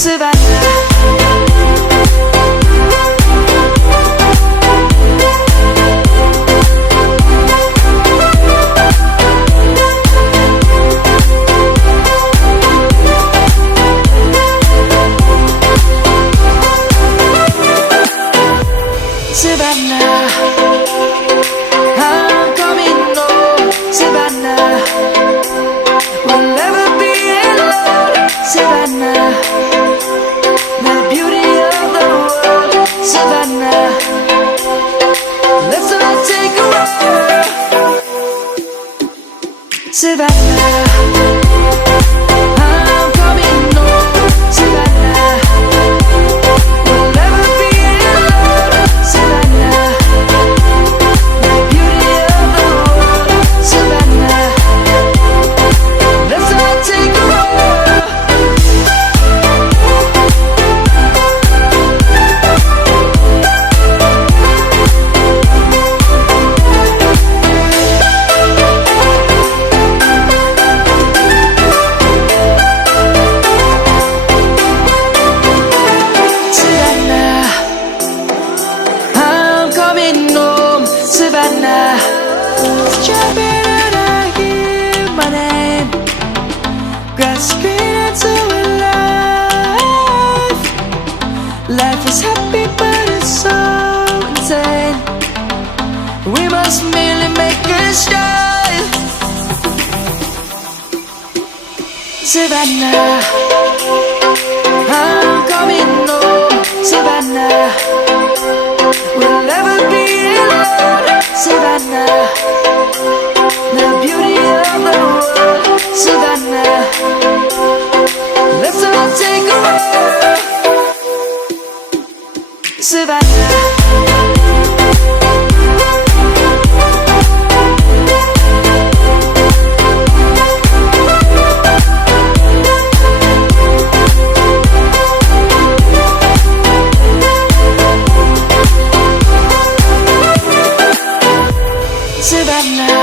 Savannah, I'm coming home. Savannah, we'll never be alone. Savannah, the beauty of the world. Savannah, let's all take a walk. Savannah, I'm coming home. Savannah, we'll never be alone. Savannah, the beauty of the world. Savannah, let's all take a walk. Savannah, I'm coming home. Savannah, jumping and I hear my name, grasping into life. Life is happy but it's so insane. We must merely make a start. Savannah, I'm coming home. Savannah, we'll never be alone. Savannah, the beauty of the world. Savannah, let's all take a walk. Savannah. Savannah.